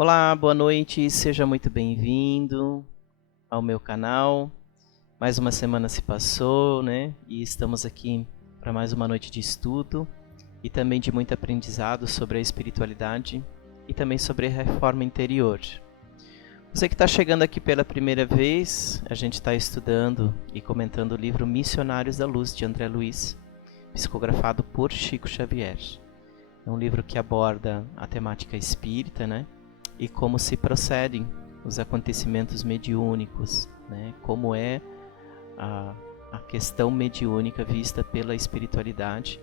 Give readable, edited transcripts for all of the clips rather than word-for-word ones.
Olá, boa noite, seja muito bem-vindo ao meu canal. Mais uma semana se passou, né? E estamos aqui para mais uma noite de estudo e também de muito aprendizado sobre a espiritualidade e também sobre a reforma interior. Você que está chegando aqui pela primeira vez, a gente está estudando e comentando o livro Missionários da Luz, de André Luiz, psicografado por Chico Xavier. É um livro que aborda a temática espírita, né? E como se procedem os acontecimentos mediúnicos, né? Como é a questão mediúnica vista pela espiritualidade,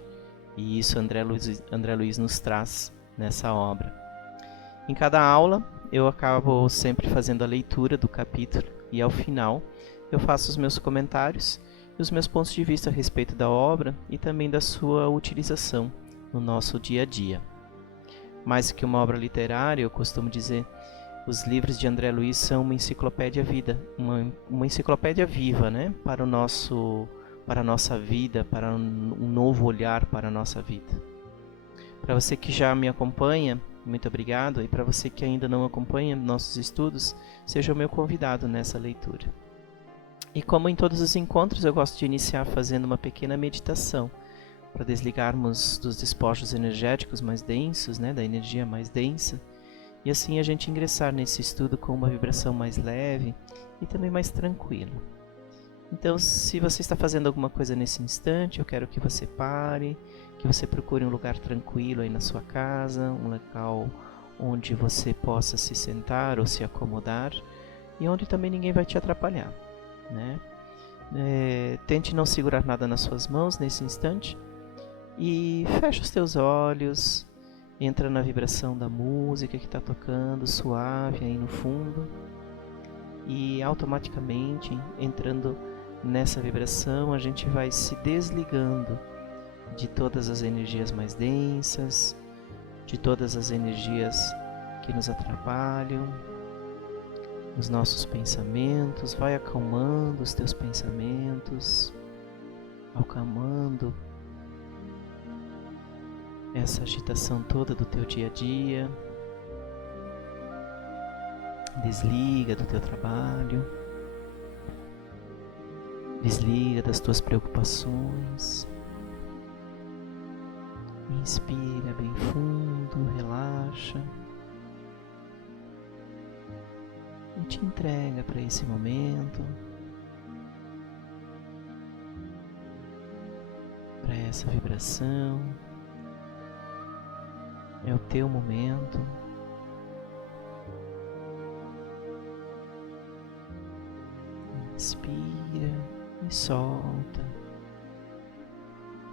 e isso André Luiz nos traz nessa obra. Em cada aula eu acabo sempre fazendo a leitura do capítulo e ao final eu faço os meus comentários e os meus pontos de vista a respeito da obra e também da sua utilização no nosso dia a dia. Mais que uma obra literária, eu costumo dizer, os livros de André Luiz são uma enciclopédia uma enciclopédia viva, né? Para a nossa vida, para um novo olhar para a nossa vida. Para você que já me acompanha, muito obrigado. E para você que ainda não acompanha nossos estudos, seja o meu convidado nessa leitura. E como em todos os encontros, eu gosto de iniciar fazendo uma pequena meditação, para desligarmos dos despojos energéticos mais densos, né, da energia mais densa, e assim a gente ingressar nesse estudo com uma vibração mais leve e também mais tranquila. Então, se você está fazendo alguma coisa nesse instante, eu quero que você pare, que você procure um lugar tranquilo aí na sua casa, um local onde você possa se sentar ou se acomodar e onde também ninguém vai te atrapalhar, né? Tente não segurar nada nas suas mãos nesse instante. E fecha os teus olhos, entra na vibração da música que está tocando, suave aí no fundo. E automaticamente, entrando nessa vibração, a gente vai se desligando de todas as energias mais densas, de todas as energias que nos atrapalham, os nossos pensamentos. Vai acalmando os teus pensamentos, acalmando essa agitação toda do teu dia a dia. Desliga do teu trabalho, desliga das tuas preocupações. Inspira bem fundo, relaxa e te entrega para esse momento, para essa vibração. É o teu momento. Inspira e solta.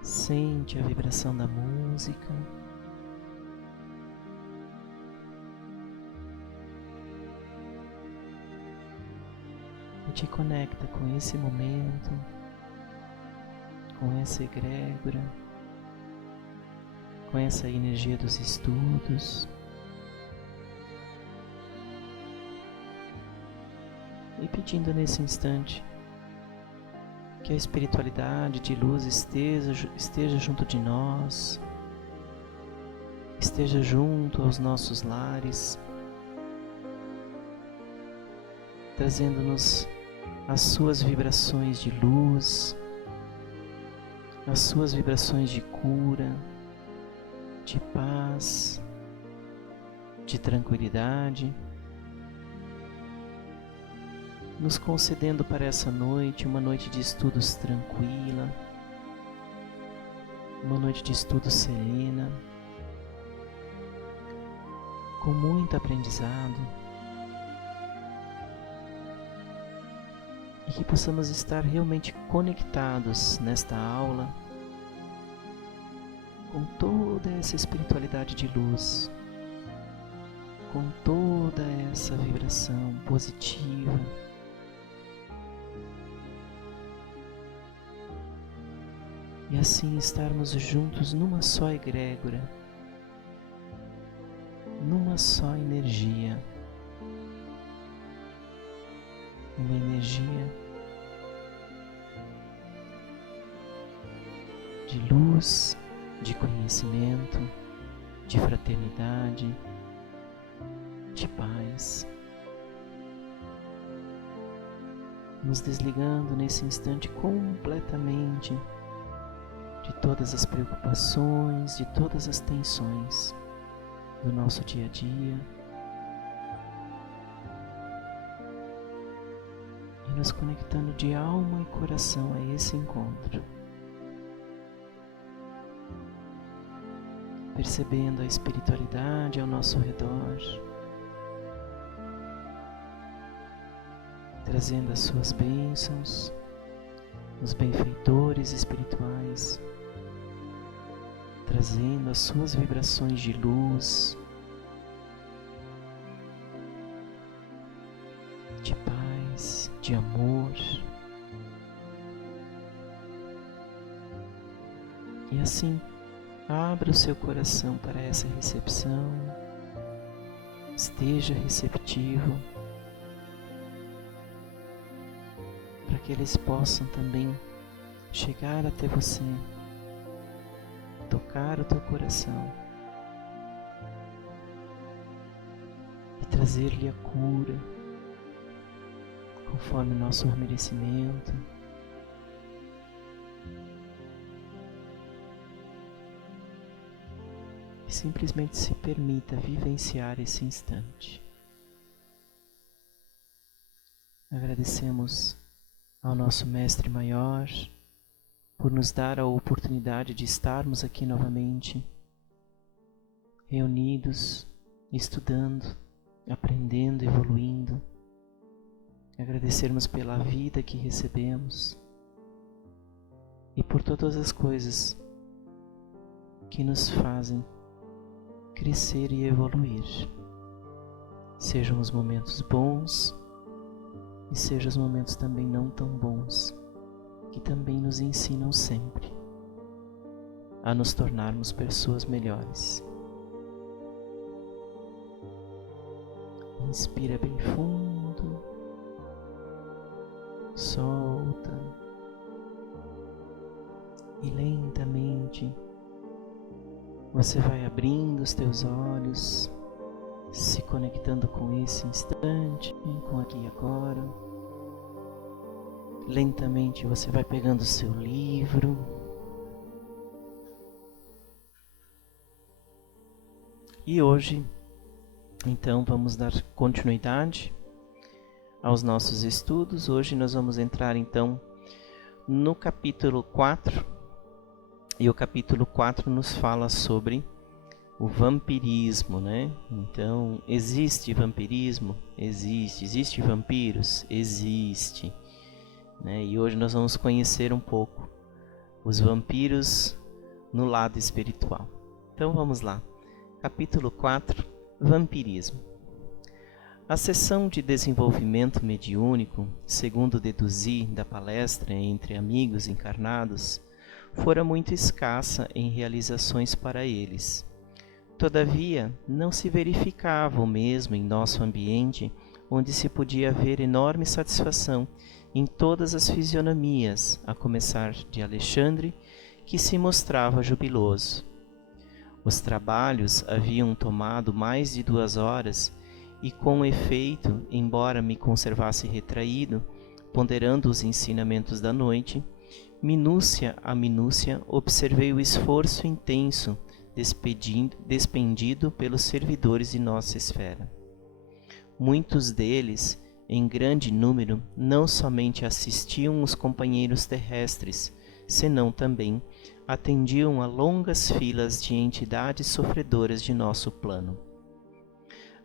Sente a vibração da música. E te conecta com esse momento, com essa egrégora, com essa energia dos estudos. E pedindo nesse instante que a espiritualidade de luz esteja junto de nós, esteja junto aos nossos lares, trazendo-nos as suas vibrações de luz, as suas vibrações de cura, de paz, de tranquilidade, nos concedendo para essa noite uma noite de estudos tranquila, uma noite de estudos serena, com muito aprendizado, e que possamos estar realmente conectados nesta aula com toda essa espiritualidade de luz, com toda essa vibração positiva, e assim estarmos juntos numa só egrégora, numa só energia, uma energia de luz, de conhecimento, de fraternidade, de paz. Nos desligando nesse instante completamente de todas as preocupações, de todas as tensões do nosso dia a dia. E nos conectando de alma e coração a esse encontro. Percebendo a espiritualidade ao nosso redor. Trazendo as suas bênçãos, os benfeitores espirituais, trazendo as suas vibrações de luz, de paz, de amor. E assim, abra o seu coração para essa recepção, esteja receptivo, para que eles possam também chegar até você, tocar o teu coração e trazer-lhe a cura, conforme nosso merecimento. E simplesmente se permita vivenciar esse instante. Agradecemos ao nosso Mestre Maior por nos dar a oportunidade de estarmos aqui novamente, reunidos, estudando, aprendendo, evoluindo. Agradecermos pela vida que recebemos e por todas as coisas que nos fazem crescer e evoluir. Sejam os momentos bons e sejam os momentos também não tão bons, que também nos ensinam sempre a nos tornarmos pessoas melhores. Inspira bem fundo, solta e lentamente você vai abrindo os teus olhos, se conectando com esse instante, com aqui e agora. Lentamente você vai pegando o seu livro e hoje, então, vamos dar continuidade aos nossos estudos. Hoje nós vamos entrar então no capítulo 4, e o capítulo 4 nos fala sobre o vampirismo, né? Então, existe vampirismo? Existe. Existe vampiros? Existe. Né? E hoje nós vamos conhecer um pouco os vampiros no lado espiritual. Então vamos lá. Capítulo 4, Vampirismo. A sessão de desenvolvimento mediúnico, segundo deduzi da palestra entre amigos encarnados, fora muito escassa em realizações para eles. Todavia, não se verificava o mesmo em nosso ambiente, onde se podia ver enorme satisfação em todas as fisionomias, a começar de Alexandre, que se mostrava jubiloso. Os trabalhos haviam tomado mais de 2 horas, e com efeito, embora me conservasse retraído, ponderando os ensinamentos da noite, minúcia a minúcia observei o esforço intenso despendido pelos servidores de nossa esfera. Muitos deles, em grande número, não somente assistiam os companheiros terrestres, senão também atendiam a longas filas de entidades sofredoras de nosso plano.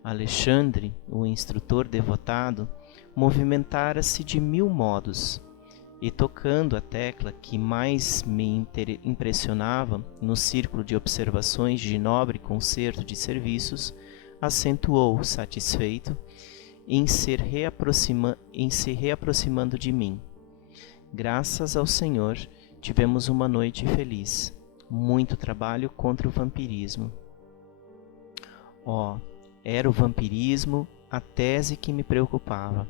Alexandre, o instrutor devotado, movimentara-se de 1000 modos, e tocando a tecla que mais me impressionava no círculo de observações de nobre concerto de serviços, acentuou, satisfeito, em se reaproximando de mim. Graças ao Senhor, tivemos uma noite feliz. Muito trabalho contra o vampirismo. Era o vampirismo a tese que me preocupava.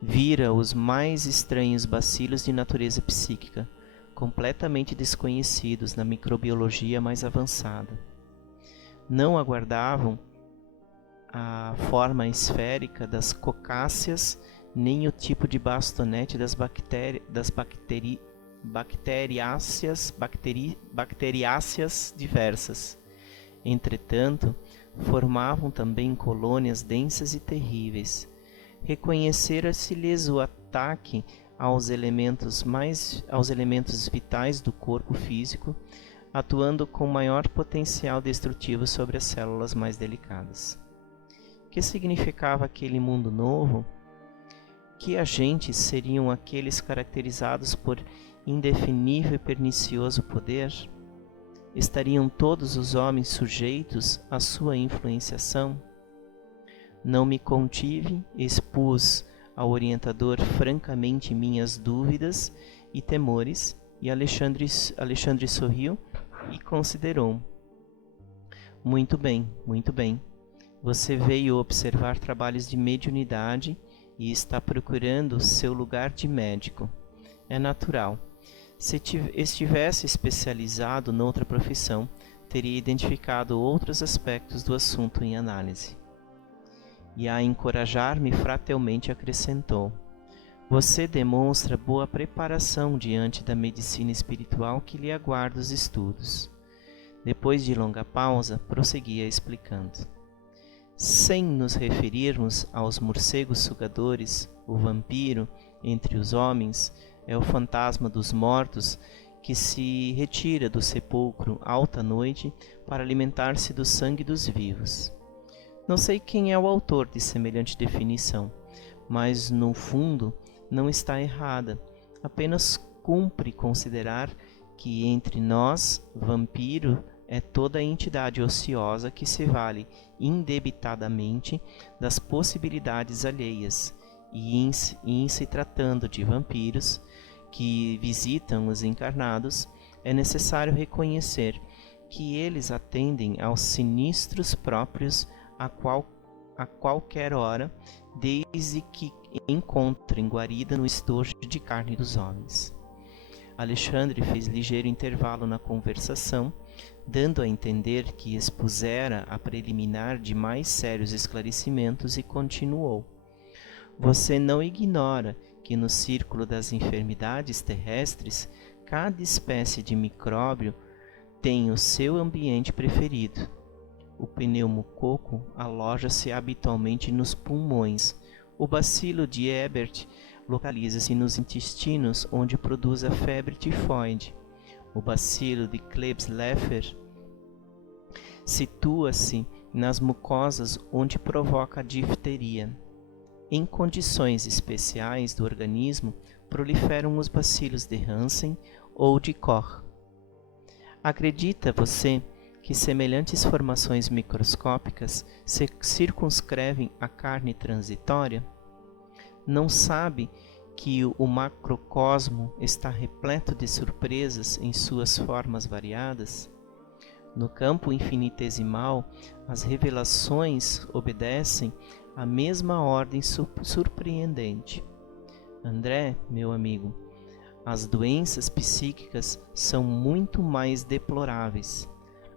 Vira os mais estranhos bacilos de natureza psíquica, completamente desconhecidos na microbiologia mais avançada. Não aguardavam a forma esférica das cocáceas, nem o tipo de bastonete das bacteriáceas diversas. Entretanto, formavam também colônias densas e terríveis. Reconhecera-se-lhes o ataque aos elementos vitais do corpo físico, atuando com maior potencial destrutivo sobre as células mais delicadas. O que significava aquele mundo novo? Que agentes seriam aqueles caracterizados por indefinível e pernicioso poder? Estariam todos os homens sujeitos à sua influenciação? Não me contive, expus ao orientador francamente minhas dúvidas e temores, e Alexandre sorriu e considerou. Muito bem, muito bem. Você veio observar trabalhos de mediunidade e está procurando seu lugar de médico. É natural. Se estivesse especializado noutra profissão, teria identificado outros aspectos do assunto em análise. E a encorajar-me fraternalmente acrescentou: você demonstra boa preparação diante da medicina espiritual que lhe aguarda os estudos. Depois de longa pausa, prosseguia explicando. Sem nos referirmos aos morcegos sugadores, o vampiro, entre os homens, é o fantasma dos mortos que se retira do sepulcro alta noite para alimentar-se do sangue dos vivos. Não sei quem é o autor de semelhante definição, mas no fundo não está errada. Apenas cumpre considerar que entre nós, vampiro é toda a entidade ociosa que se vale indebitadamente das possibilidades alheias, e em se tratando de vampiros que visitam os encarnados, é necessário reconhecer que eles atendem aos sinistros próprios a qualquer hora, desde que encontrem guarida no estojo de carne dos homens. Alexandre fez ligeiro intervalo na conversação, dando a entender que expusera a preliminar de mais sérios esclarecimentos, e continuou. Você não ignora que no círculo das enfermidades terrestres, cada espécie de micróbio tem o seu ambiente preferido. O pneumococo aloja-se habitualmente nos pulmões. O bacilo de Ebert localiza-se nos intestinos, onde produz a febre tifoide. O bacilo de Klebsiella situa-se nas mucosas, onde provoca a difteria. Em condições especiais do organismo, proliferam os bacilos de Hansen ou de Koch. Acredita você que semelhantes formações microscópicas se circunscrevem à carne transitória? Não sabe que o macrocosmo está repleto de surpresas em suas formas variadas? No campo infinitesimal, as revelações obedecem à mesma ordem surpreendente. André, meu amigo, as doenças psíquicas são muito mais deploráveis.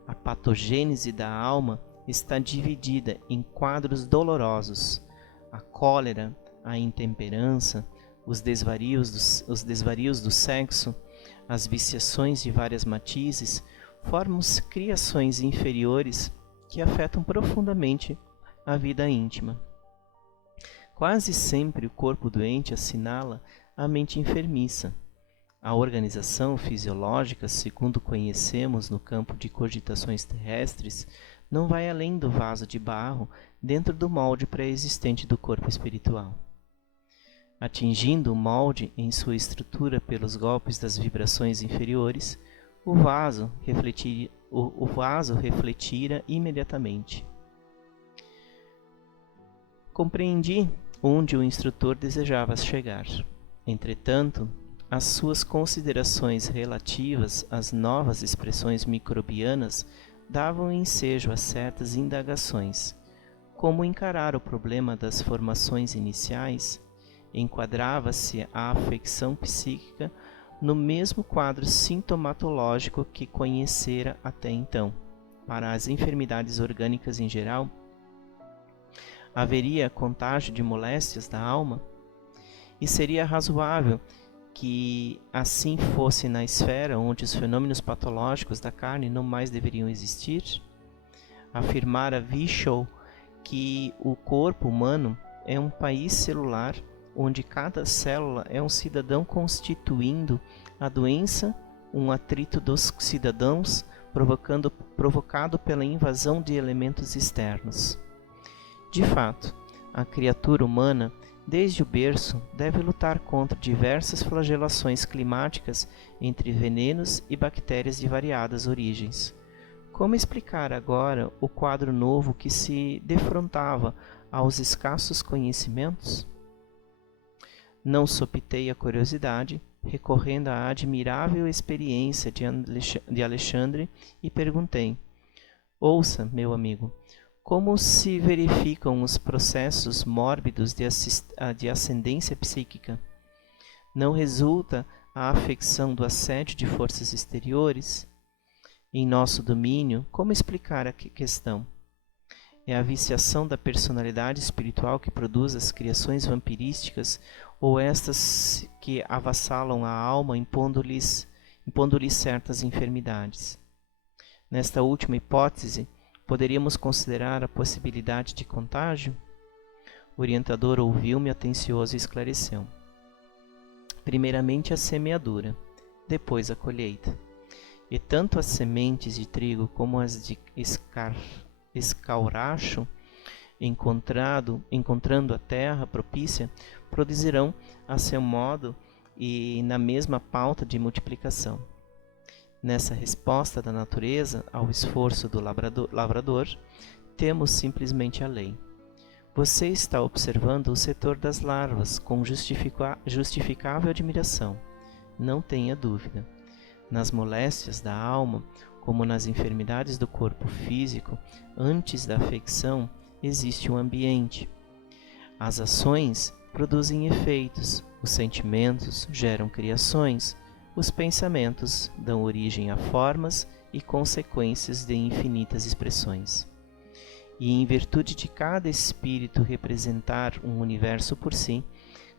A patogênese da alma está dividida em quadros dolorosos. A cólera, a intemperança, os desvarios do sexo, as viciações de várias matizes, formam criações inferiores que afetam profundamente a vida íntima. Quase sempre o corpo doente assinala a mente enfermiça. A organização fisiológica, segundo conhecemos no campo de cogitações terrestres, não vai além do vaso de barro dentro do molde pré-existente do corpo espiritual. Atingindo o molde em sua estrutura pelos golpes das vibrações inferiores, o vaso refletira imediatamente. Compreendi onde o instrutor desejava chegar. Entretanto, as suas considerações relativas às novas expressões microbianas davam ensejo a certas indagações. Como encarar o problema das formações iniciais? Enquadrava-se a afecção psíquica no mesmo quadro sintomatológico que conhecera até então. Para as enfermidades orgânicas em geral, haveria contágio de moléstias da alma? E seria razoável que assim fosse na esfera onde os fenômenos patológicos da carne não mais deveriam existir? Afirmara Virchow que o corpo humano é um país celular onde cada célula é um cidadão, constituindo a doença um atrito dos cidadãos provocado pela invasão de elementos externos. De fato, a criatura humana, desde o berço, deve lutar contra diversas flagelações climáticas entre venenos e bactérias de variadas origens. Como explicar agora o quadro novo que se defrontava aos escassos conhecimentos? Não sopitei a curiosidade, recorrendo à admirável experiência de Alexandre, e perguntei: ouça, meu amigo, como se verificam os processos mórbidos de ascendência psíquica? Não resulta a afecção do assédio de forças exteriores? Em nosso domínio, como explicar a questão? É a viciação da personalidade espiritual que produz as criações vampirísticas, ou estas que avassalam a alma, impondo-lhe certas enfermidades? Nesta última hipótese, poderíamos considerar a possibilidade de contágio? O orientador ouviu-me atencioso e esclareceu. Primeiramente a semeadura, depois a colheita. E tanto as sementes de trigo como as de escauracho, encontrando a terra propícia, produzirão a seu modo e na mesma pauta de multiplicação. Nessa resposta da natureza ao esforço do lavrador, temos simplesmente a lei. Você está observando o setor das larvas com justificável admiração. Não tenha dúvida. Nas moléstias da alma, como nas enfermidades do corpo físico, antes da afecção, existe um ambiente. As ações produzem efeitos, os sentimentos geram criações, os pensamentos dão origem a formas e consequências de infinitas expressões. E em virtude de cada espírito representar um universo por si,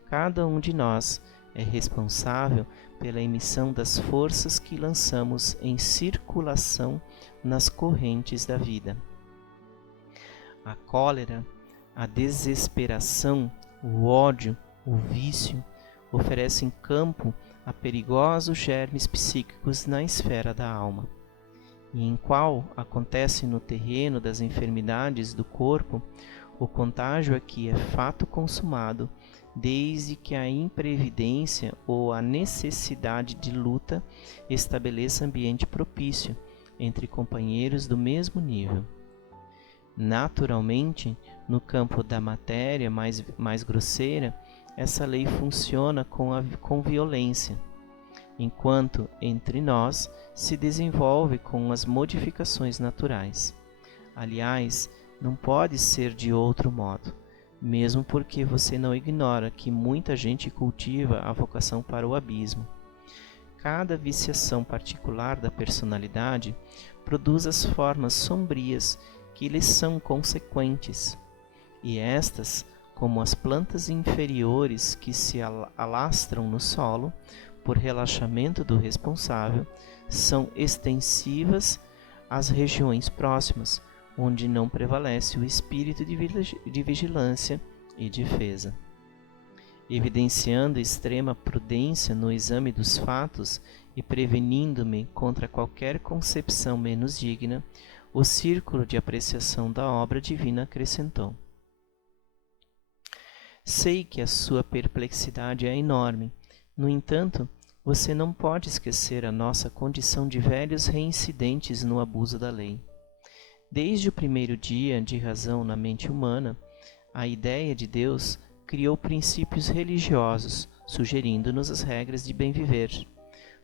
cada um de nós é responsável pela emissão das forças que lançamos em circulação nas correntes da vida. A cólera, a desesperação, o ódio, o vício oferecem campo a perigosos germes psíquicos na esfera da alma, e em qual acontece no terreno das enfermidades do corpo, o contágio aqui é fato consumado, desde que a imprevidência ou a necessidade de luta estabeleça ambiente propício entre companheiros do mesmo nível. Naturalmente, no campo da matéria mais grosseira, essa lei funciona com violência, enquanto entre nós se desenvolve com as modificações naturais. Aliás, não pode ser de outro modo, mesmo porque você não ignora que muita gente cultiva a vocação para o abismo. Cada viciação particular da personalidade produz as formas sombrias que lhes são consequentes, e estas, como as plantas inferiores que se alastram no solo por relaxamento do responsável, são extensivas às regiões próximas, onde não prevalece o espírito de vigilância e defesa. Evidenciando extrema prudência no exame dos fatos e prevenindo-me contra qualquer concepção menos digna, o círculo de apreciação da obra divina acrescentou: sei que a sua perplexidade é enorme. No entanto, você não pode esquecer a nossa condição de velhos reincidentes no abuso da lei. Desde o primeiro dia de razão na mente humana, a ideia de Deus criou princípios religiosos, sugerindo-nos as regras de bem viver.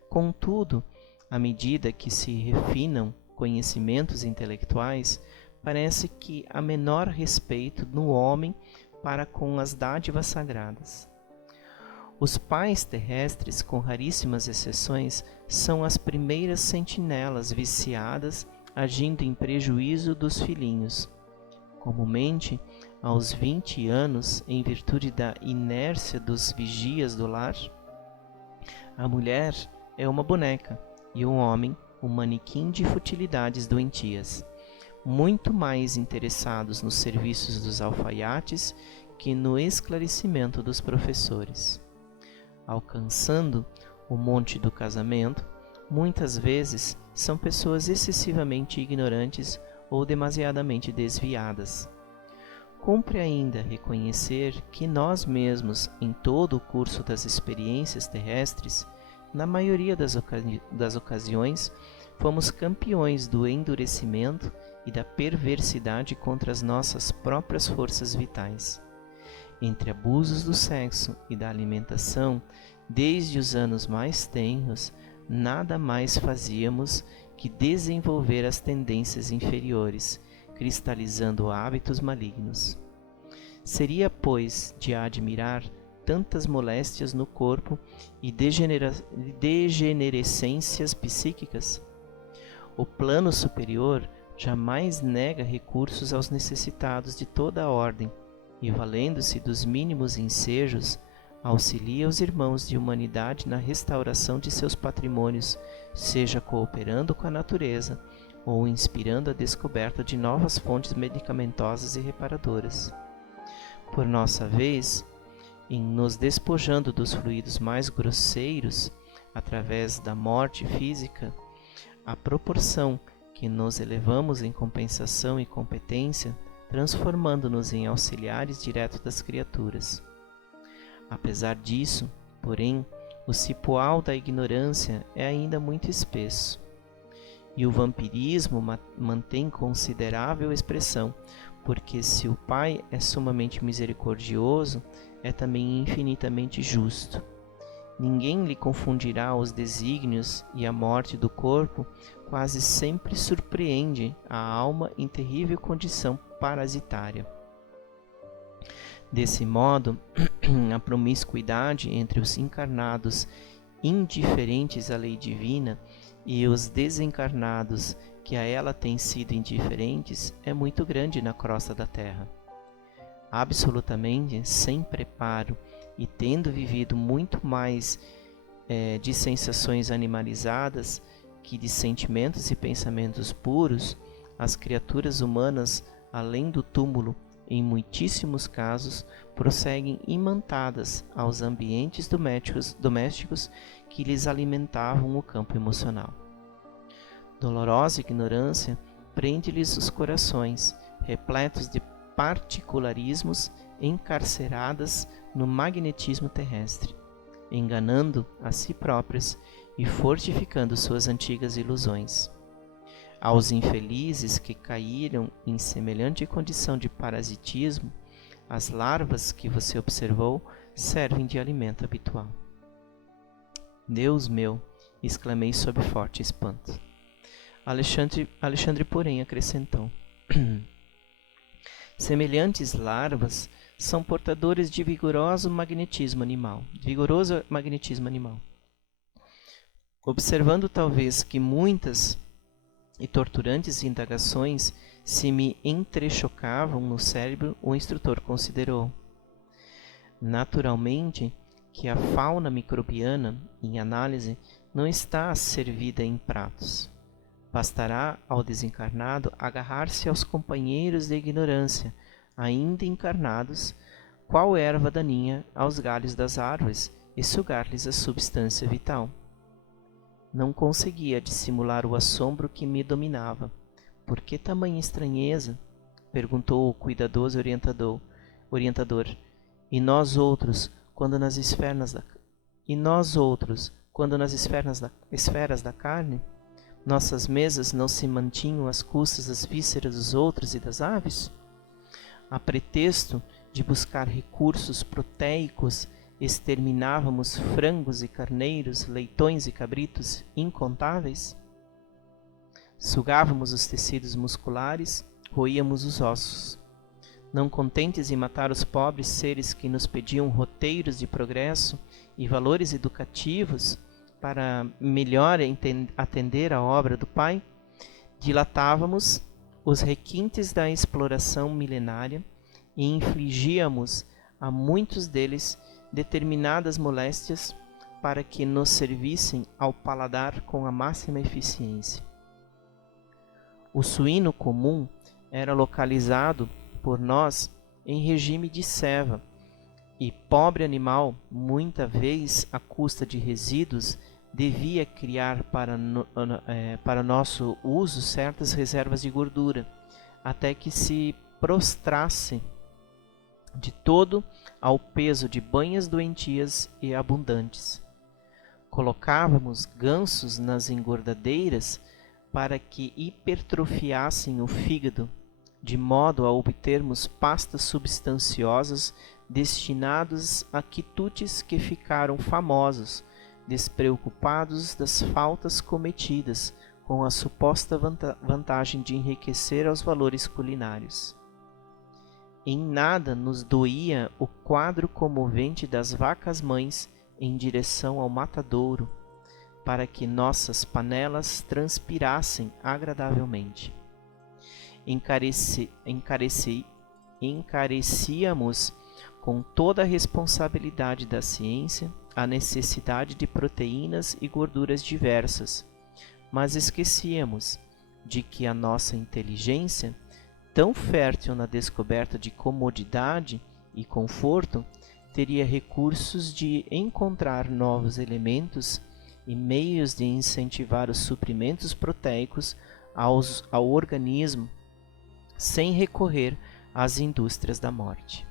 Contudo, à medida que se refinam conhecimentos intelectuais, parece que há menor respeito no homem para com as dádivas sagradas. Os pais terrestres, com raríssimas exceções, são as primeiras sentinelas viciadas, agindo em prejuízo dos filhinhos. Comumente, aos 20 anos, em virtude da inércia dos vigias do lar? A mulher é uma boneca e o homem um manequim de futilidades doentias, muito mais interessados nos serviços dos alfaiates que no esclarecimento dos professores. Alcançando o monte do casamento, muitas vezes são pessoas excessivamente ignorantes ou demasiadamente desviadas. Cumpre ainda reconhecer que nós mesmos, em todo o curso das experiências terrestres, na maioria das ocasiões, fomos campeões do endurecimento e da perversidade contra as nossas próprias forças vitais. Entre abusos do sexo e da alimentação, desde os anos mais tenros, nada mais fazíamos que desenvolver as tendências inferiores, cristalizando hábitos malignos. Seria, pois, de admirar tantas moléstias no corpo e degenerescências psíquicas? O plano superior jamais nega recursos aos necessitados de toda a ordem e, valendo-se dos mínimos ensejos, auxilia os irmãos de humanidade na restauração de seus patrimônios, seja cooperando com a natureza ou inspirando a descoberta de novas fontes medicamentosas e reparadoras. Por nossa vez, em nos despojando dos fluidos mais grosseiros, através da morte física, à proporção que nos elevamos em compensação e competência, transformando-nos em auxiliares diretos das criaturas. Apesar disso, porém, o cipoal da ignorância é ainda muito espesso, e o vampirismo mantém considerável expressão, porque se o Pai é sumamente misericordioso, é também infinitamente justo. Ninguém lhe confundirá os desígnios, e a morte do corpo quase sempre surpreende a alma em terrível condição parasitária. Desse modo, a promiscuidade entre os encarnados indiferentes à lei divina e os desencarnados que a ela têm sido indiferentes é muito grande na crosta da terra. Absolutamente sem preparo e tendo vivido muito mais de sensações animalizadas que de sentimentos e pensamentos puros, as criaturas humanas, além do túmulo, em muitíssimos casos, prosseguem imantadas aos ambientes domésticos que lhes alimentavam o campo emocional. Dolorosa ignorância prende-lhes os corações, repletos de particularismos, encarceradas no magnetismo terrestre, enganando a si próprias e fortificando suas antigas ilusões. Aos infelizes que caíram em semelhante condição de parasitismo, as larvas que você observou servem de alimento habitual. Deus meu! Exclamei sob forte espanto. Alexandre, porém, acrescentou: semelhantes larvas são portadores de vigoroso magnetismo animal. Observando talvez que muitas e torturantes indagações se me entrechocavam no cérebro, o instrutor considerou: naturalmente que a fauna microbiana, em análise, não está servida em pratos. Bastará ao desencarnado agarrar-se aos companheiros de ignorância, ainda encarnados, qual erva daninha aos galhos das árvores, e sugar-lhes a substância vital. Não conseguia dissimular o assombro que me dominava. Por que tamanha estranheza? Perguntou o cuidadoso orientador. E nós outros, quando nas esferas da carne, nossas mesas não se mantinham às custas das vísceras dos outros e das aves? A pretexto de buscar recursos proteicos, exterminávamos frangos e carneiros, leitões e cabritos incontáveis? Sugávamos os tecidos musculares, roíamos os ossos. Não contentes em matar os pobres seres que nos pediam roteiros de progresso e valores educativos para melhor atender à obra do Pai, dilatávamos os requintes da exploração milenária e infligíamos a muitos deles determinadas moléstias para que nos servissem ao paladar com a máxima eficiência. O suíno comum era localizado por nós em regime de ceva, e pobre animal, muita vez à custa de resíduos, devia criar para nosso uso certas reservas de gordura, até que se prostrasse de todo ao peso de banhas doentias e abundantes. Colocávamos gansos nas engordadeiras para que hipertrofiassem o fígado, de modo a obtermos pastas substanciosas destinadas a quitutes que ficaram famosos, despreocupados das faltas cometidas, com a suposta vantagem de enriquecer aos valores culinários. Em nada nos doía o quadro comovente das vacas-mães em direção ao matadouro, para que nossas panelas transpirassem agradavelmente. Encarecíamos com toda a responsabilidade da ciência a necessidade de proteínas e gorduras diversas, mas esquecíamos de que a nossa inteligência, tão fértil na descoberta de comodidade e conforto, teria recursos de encontrar novos elementos e meios de incentivar os suprimentos proteicos ao organismo sem recorrer às indústrias da morte.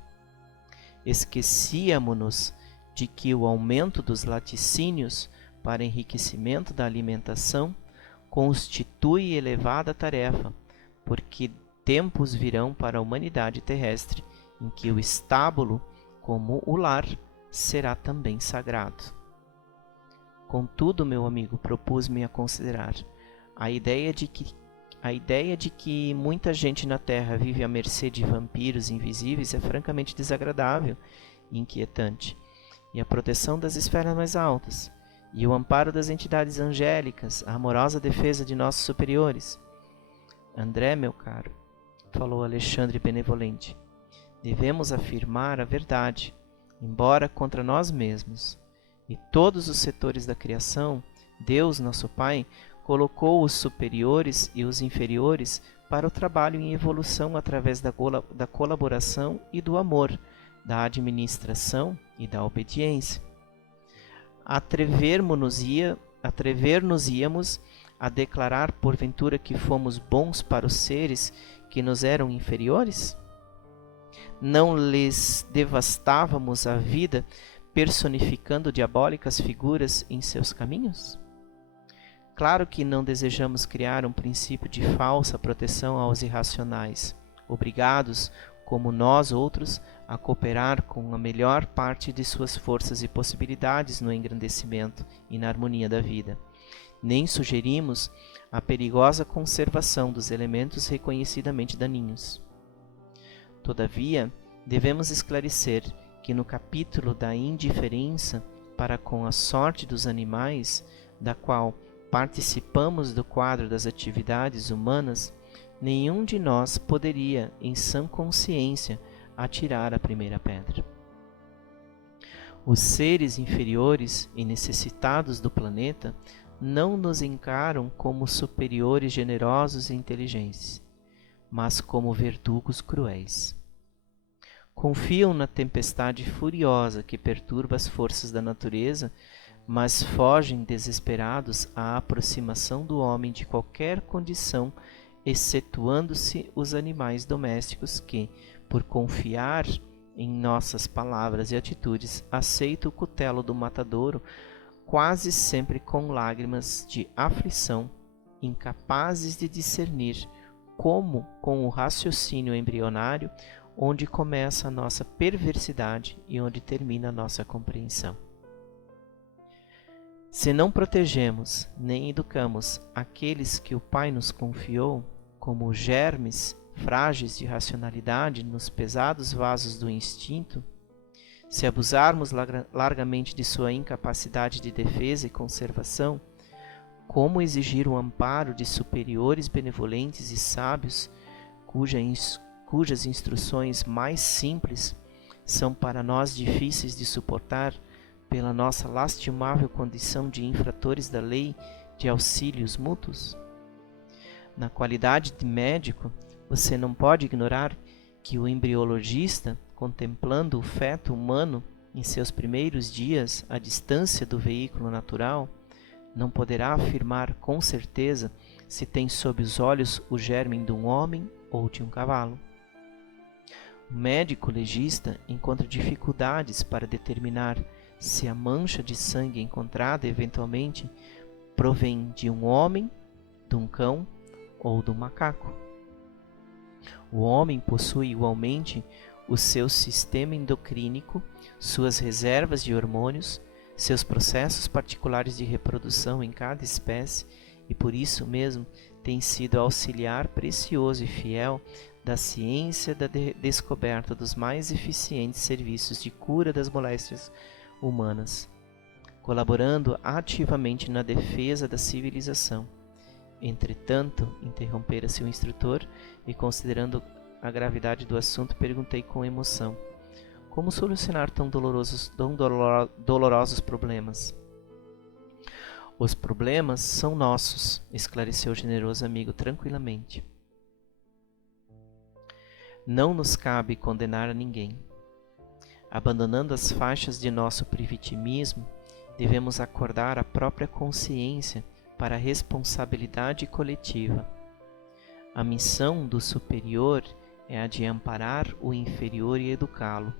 Esquecíamos-nos de que o aumento dos laticínios para enriquecimento da alimentação constitui elevada tarefa, porque tempos virão para a humanidade terrestre em que o estábulo, como o lar, será também sagrado. Contudo, meu amigo, propus-me a considerar a ideia de que muita gente na Terra vive à mercê de vampiros invisíveis é francamente desagradável e inquietante, e a proteção das esferas mais altas, e o amparo das entidades angélicas, a amorosa defesa de nossos superiores. André, meu caro, falou Alexandre benevolente, devemos afirmar a verdade, embora contra nós mesmos. E todos os setores da criação, Deus, nosso Pai, colocou os superiores e os inferiores para o trabalho em evolução através da colaboração e do amor, da administração e da obediência. Atrever-nos-íamos a declarar porventura que fomos bons para os seres que nos eram inferiores? Não lhes devastávamos a vida personificando diabólicas figuras em seus caminhos? Claro que não desejamos criar um princípio de falsa proteção aos irracionais, obrigados, como nós outros, a cooperar com a melhor parte de suas forças e possibilidades no engrandecimento e na harmonia da vida. Nem sugerimos a perigosa conservação dos elementos reconhecidamente daninhos. Todavia, devemos esclarecer que no capítulo da indiferença para com a sorte dos animais, da qual participamos do quadro das atividades humanas, nenhum de nós poderia, em sã consciência, atirar a primeira pedra. Os seres inferiores e necessitados do planeta não nos encaram como superiores generosos e inteligentes, mas como verdugos cruéis. Confiam na tempestade furiosa que perturba as forças da natureza, mas fogem desesperados à aproximação do homem de qualquer condição, excetuando-se os animais domésticos que, por confiar em nossas palavras e atitudes, aceitam o cutelo do matadouro, quase sempre com lágrimas de aflição, incapazes de discernir, como com o raciocínio embrionário, onde começa a nossa perversidade e onde termina a nossa compreensão. Se não protegemos nem educamos aqueles que o Pai nos confiou, como germes frágeis de racionalidade nos pesados vasos do instinto, se abusarmos largamente de sua incapacidade de defesa e conservação, como exigir o amparo de superiores benevolentes e sábios, cujas instruções mais simples são para nós difíceis de suportar pela nossa lastimável condição de infratores da lei de auxílios mútuos? Na qualidade de médico, você não pode ignorar que o embriologista, contemplando o feto humano em seus primeiros dias à distância do veículo natural, não poderá afirmar com certeza se tem sob os olhos o germe de um homem ou de um cavalo. O médico legista encontra dificuldades para determinar se a mancha de sangue encontrada eventualmente provém de um homem, de um cão ou de um macaco. O homem possui igualmente o seu sistema endocrínico, suas reservas de hormônios, seus processos particulares de reprodução em cada espécie e por isso mesmo tem sido auxiliar precioso e fiel da ciência da descoberta dos mais eficientes serviços de cura das moléstias humanas, colaborando ativamente na defesa da civilização. Entretanto, interrompera seu instrutor e, considerando a gravidade do assunto, perguntei com emoção: como solucionar tão dolorosos problemas? Os problemas são nossos, esclareceu o generoso amigo tranquilamente. Não nos cabe condenar a ninguém. Abandonando as faixas de nosso privitimismo, devemos acordar a própria consciência para a responsabilidade coletiva. A missão do superior é a de amparar o inferior e educá-lo.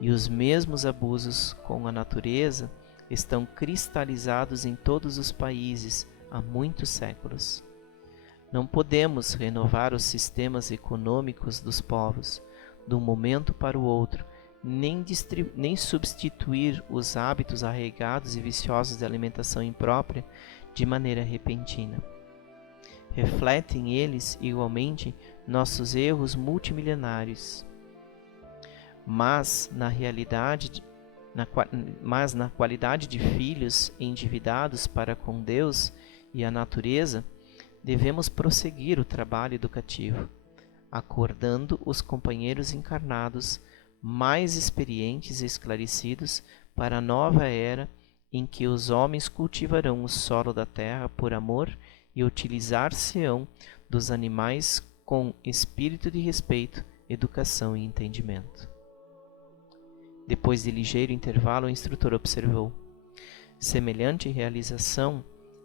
E os mesmos abusos com a natureza estão cristalizados em todos os países há muitos séculos. Não podemos renovar os sistemas econômicos dos povos de um momento para o outro, nem substituir os hábitos arraigados e viciosos de alimentação imprópria de maneira repentina. Refletem eles, igualmente, nossos erros multimilenários. Mas na qualidade de filhos endividados para com Deus e a natureza, devemos prosseguir o trabalho educativo, acordando os companheiros encarnados mais experientes e esclarecidos para a nova era em que os homens cultivarão o solo da terra por amor e utilizar-se-ão dos animais com espírito de respeito, educação e entendimento. Depois de ligeiro intervalo, o instrutor observou: semelhante realização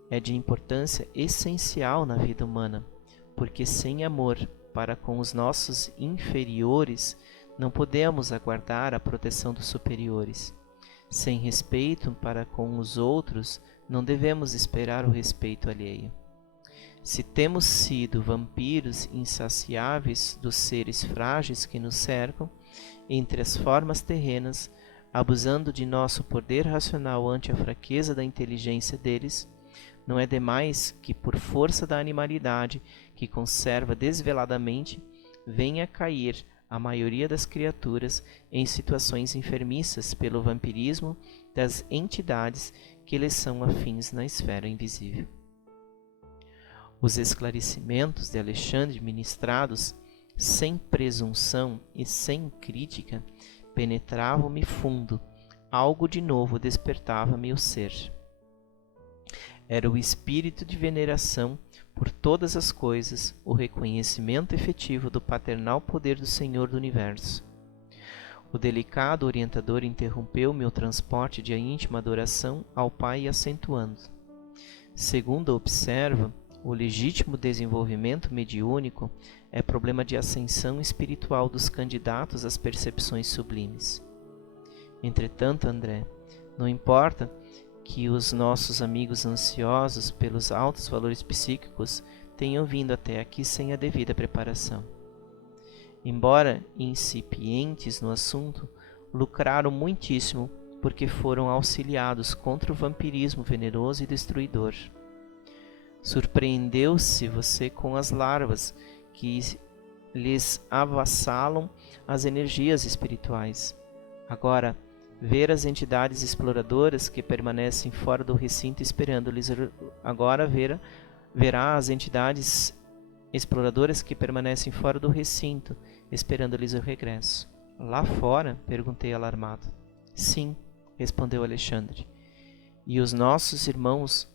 é de importância essencial na vida humana, porque sem amor para com os nossos inferiores, não podemos aguardar a proteção dos superiores. Sem respeito para com os outros, não devemos esperar o respeito alheio. Se temos sido vampiros insaciáveis dos seres frágeis que nos cercam, entre as formas terrenas, abusando de nosso poder racional ante a fraqueza da inteligência deles, não é demais que, por força da animalidade que conserva desveladamente, venha a cair a maioria das criaturas em situações enfermiças pelo vampirismo das entidades que lhes são afins na esfera invisível. Os esclarecimentos de Alexandre, ministrados sem presunção e sem crítica, penetravam-me fundo, algo de novo despertava-me o ser. Era o espírito de veneração por todas as coisas, o reconhecimento efetivo do paternal poder do Senhor do Universo. O delicado orientador interrompeu meu transporte de íntima adoração ao Pai, acentuando: segundo observa, o legítimo desenvolvimento mediúnico é problema de ascensão espiritual dos candidatos às percepções sublimes. Entretanto, André, não importa que os nossos amigos ansiosos pelos altos valores psíquicos tenham vindo até aqui sem a devida preparação. Embora incipientes no assunto, lucraram muitíssimo porque foram auxiliados contra o vampirismo veneroso e destruidor. Surpreendeu-se você com as larvas que lhes avassalam as energias espirituais. Agora, ver as entidades exploradoras que permanecem fora do recinto esperando-lhes. Agora verá as entidades exploradores que permanecem fora do recinto, esperando-lhes o regresso. Lá fora? Perguntei alarmado. Sim, respondeu Alexandre. E os nossos irmãos,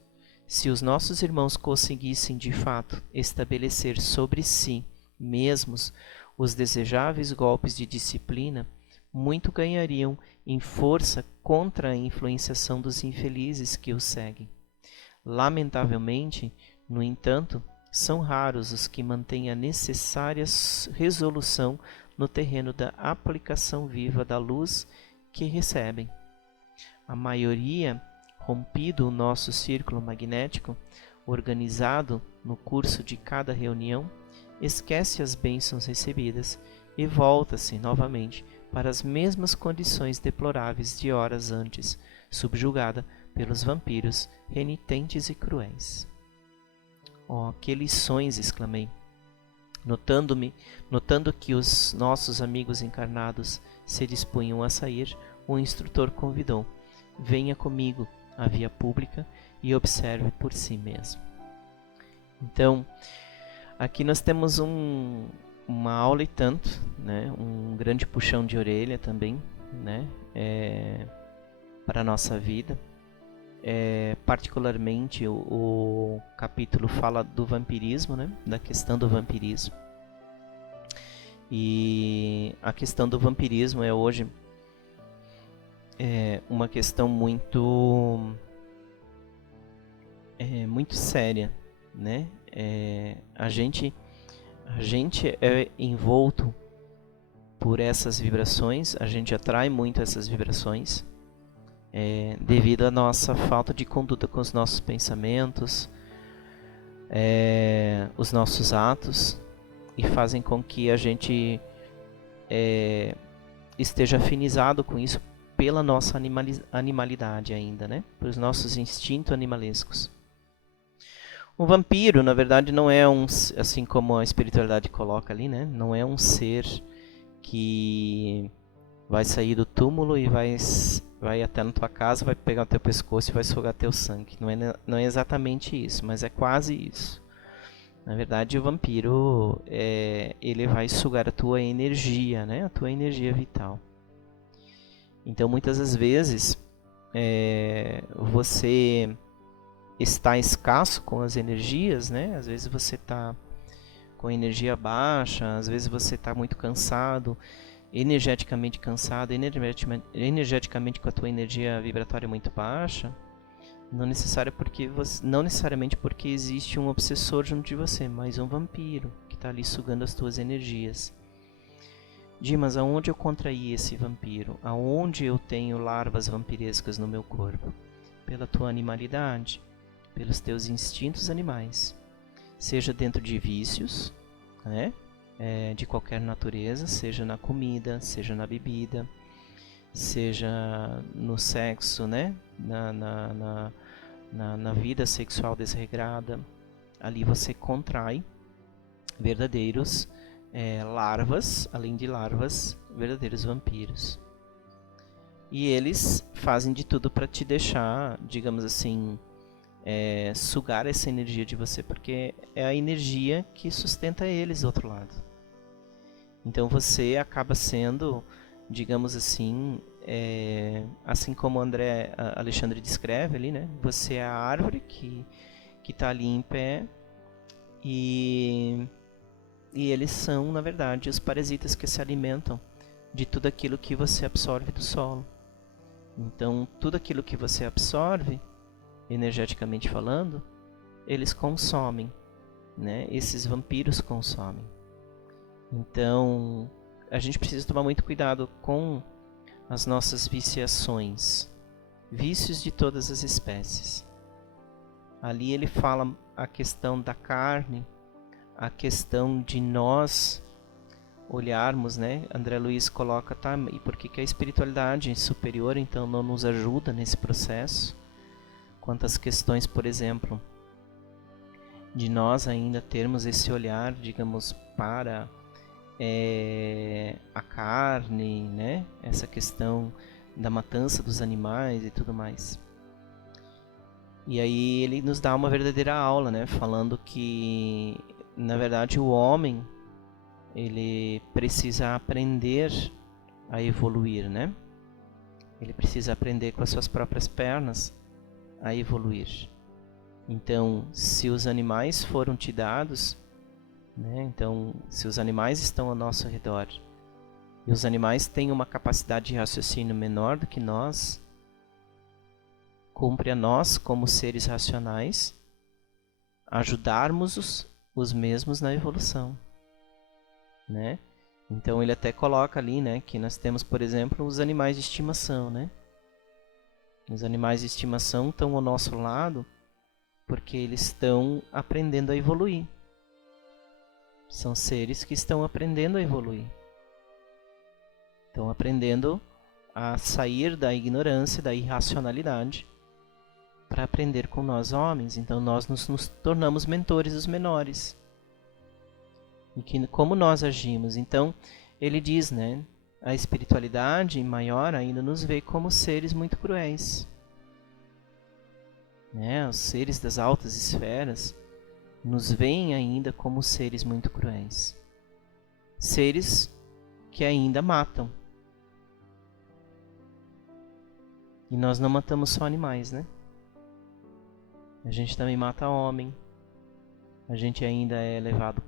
se os nossos irmãos conseguissem de fato estabelecer sobre si mesmos os desejáveis golpes de disciplina, muito ganhariam em força contra a influenciação dos infelizes que os seguem. Lamentavelmente, no entanto, são raros os que mantêm a necessária resolução no terreno da aplicação viva da luz que recebem. A maioria, rompido o nosso círculo magnético, organizado no curso de cada reunião, esquece as bênçãos recebidas e volta-se novamente para as mesmas condições deploráveis de horas antes, subjugada pelos vampiros renitentes e cruéis. Oh, que lições! Exclamei, notando que os nossos amigos encarnados se dispunham a sair. O instrutor convidou: venha comigo à via pública e observe por si mesmo. Então, aqui nós temos uma aula e tanto, né? Um grande puxão de orelha também, né? Para a nossa vida. Particularmente o capítulo fala do vampirismo, né? Da questão do vampirismo. E a questão do vampirismo hoje uma questão muito séria, né? A gente é envolto por essas vibrações, a gente atrai muito essas vibrações, devido à nossa falta de conduta com os nossos pensamentos, os nossos atos, e fazem com que a gente esteja afinizado com isso pela nossa animalidade ainda, né? Pelos nossos instintos animalescos. O vampiro, na verdade, não é assim como a espiritualidade coloca ali, né? Não é um ser que vai sair do túmulo e vai até na tua casa, vai pegar o teu pescoço e vai sugar teu sangue. Não é exatamente isso, mas é quase isso. Na verdade, o vampiro, ele vai sugar a tua energia, né? A tua energia vital. Então, muitas das vezes, você está escasso com as energias, né? Às vezes você está com energia baixa, às vezes você está muito cansado, energeticamente cansado, energeticamente com a tua energia vibratória muito baixa. Não necessariamente porque existe um obsessor junto de você, mas um vampiro que está ali sugando as tuas energias. Mas aonde eu contraí esse vampiro? Aonde eu tenho larvas vampirescas no meu corpo? Pela tua animalidade, pelos teus instintos animais. Seja dentro de vícios, né? De qualquer natureza, seja na comida, seja na bebida, seja no sexo, né? Na vida sexual desregrada. Ali você contrai verdadeiros larvas, além de larvas, verdadeiros vampiros. E eles fazem de tudo para te deixar, digamos assim, sugar essa energia de você, porque é a energia que sustenta eles do outro lado. Então você acaba sendo, digamos assim, assim como Alexandre descreve ali, né? Você é a árvore que está ali em pé e eles são, na verdade, os parasitas que se alimentam de tudo aquilo que você absorve do solo. Então, tudo aquilo que você absorve, energeticamente falando, eles consomem, né? Esses vampiros consomem. Então, a gente precisa tomar muito cuidado com as nossas viciações, vícios de todas as espécies. Ali ele fala a questão da carne, a questão de nós olharmos, né? André Luiz coloca, tá, e por que a espiritualidade superior então não nos ajuda nesse processo? Quantas questões, por exemplo, de nós ainda termos esse olhar, digamos, para a carne, né? Essa questão da matança dos animais e tudo mais. E aí ele nos dá uma verdadeira aula, né? Falando que na verdade, o homem, ele precisa aprender a evoluir, né? Ele precisa aprender com as suas próprias pernas a evoluir. Então, se os animais foram te dados, né? Então, se os animais estão ao nosso redor e os animais têm uma capacidade de raciocínio menor do que nós, cumpre a nós, como seres racionais, ajudarmos os mesmos na evolução, né? Então ele até coloca ali, né, que nós temos, por exemplo, os animais de estimação, né? Os animais de estimação estão ao nosso lado porque eles estão aprendendo a evoluir. São seres que estão aprendendo a evoluir. Estão aprendendo a sair da ignorância, da irracionalidade, para aprender com nós homens. Então nós nos tornamos mentores dos menores. E que, como nós agimos. Então ele diz, né, a espiritualidade maior ainda nos vê como seres muito cruéis, né? Os seres das altas esferas nos veem ainda como seres muito cruéis, seres que ainda matam. E nós não matamos só animais, né? A gente também mata homem. A gente ainda é levado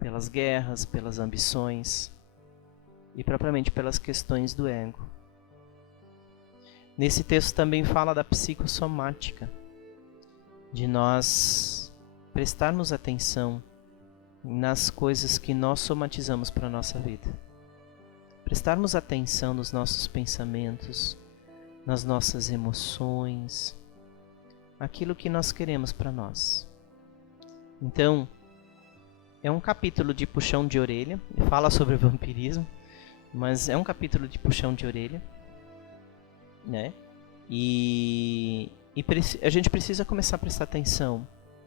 pelas guerras, pelas ambições e propriamente pelas questões do ego. Nesse texto também fala da psicossomática, de nós prestarmos atenção nas coisas que nós somatizamos para a nossa vida. Prestarmos atenção nos nossos pensamentos, nas nossas emoções, aquilo que nós queremos para nós. Então, é um capítulo de puxão de orelha, fala sobre vampirismo, mas é um capítulo de puxão de orelha, né? E a gente precisa começar a prestar atenção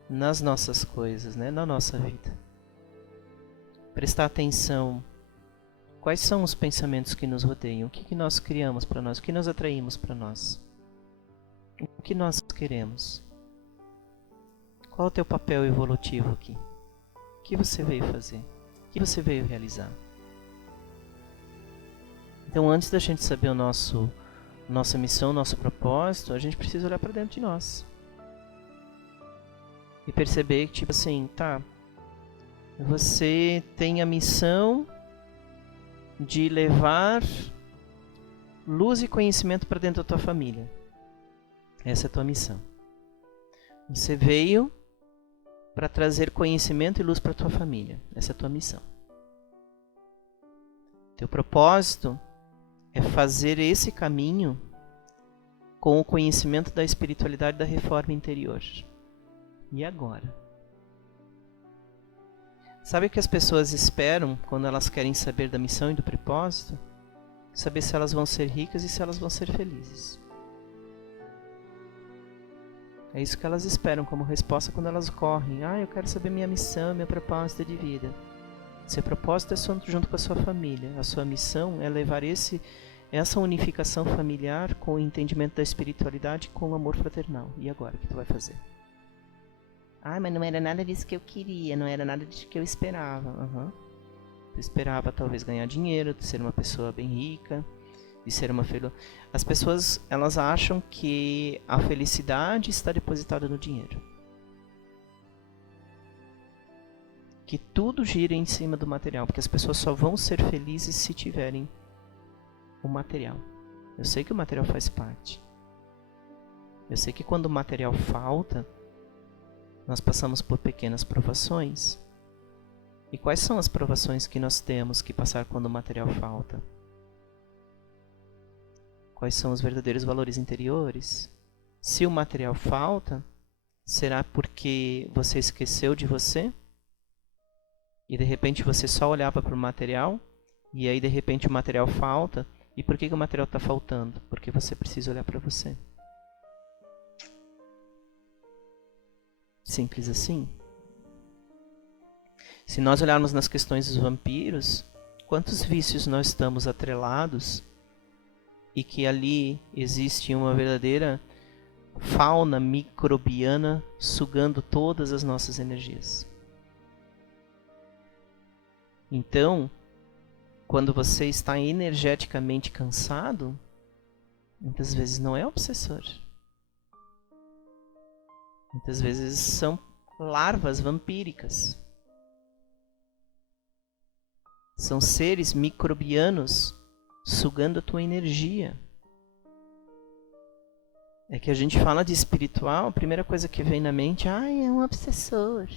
nas nossas coisas, né? Na nossa vida. Prestar atenção quais são os pensamentos que nos rodeiam, o que nós criamos para nós, o que nós atraímos para nós, o que nós queremos. Qual é o teu papel evolutivo aqui? O que você veio fazer? O que você veio realizar? Então, antes da gente saber nossa missão, nosso propósito, a gente precisa olhar para dentro de nós. E perceber que, tipo assim, tá, você tem a missão de levar luz e conhecimento para dentro da tua família. Essa é a tua missão. Você veio para trazer conhecimento e luz para a tua família. Essa é a tua missão. Teu propósito é fazer esse caminho com o conhecimento da espiritualidade da reforma interior. E agora? Sabe o que as pessoas esperam quando elas querem saber da missão e do propósito? Saber se elas vão ser ricas e se elas vão ser felizes. É isso que elas esperam como resposta quando elas correm. Eu quero saber minha missão, meu propósito de vida. Seu propósito é junto com a sua família. A sua missão é levar essa unificação familiar com o entendimento da espiritualidade, com o amor fraternal. E agora, o que tu vai fazer? Mas não era nada disso que eu queria, não era nada disso que eu esperava. Tu esperava talvez ganhar dinheiro, de ser uma pessoa bem rica, de ser uma As pessoas, elas acham que a felicidade está depositada no dinheiro. Que tudo gira em cima do material, porque as pessoas só vão ser felizes se tiverem o material. Eu sei que o material faz parte. Eu sei que quando o material falta, nós passamos por pequenas provações. E quais são as provações que nós temos que passar quando o material falta? Quais são os verdadeiros valores interiores? Se o material falta, será porque você esqueceu de você? E de repente você só olhava para o material, e aí de repente o material falta. E por que o material está faltando? Porque você precisa olhar para você. Simples assim. Se nós olharmos nas questões dos vampiros, quantos vícios nós estamos atrelados e que ali existe uma verdadeira fauna microbiana sugando todas as nossas energias. Então, quando você está energeticamente cansado, muitas vezes não é obsessor. Muitas vezes são larvas vampíricas. São seres microbianos sugando a tua energia. É que a gente fala de espiritual, a primeira coisa que vem na mente, é um obsessor.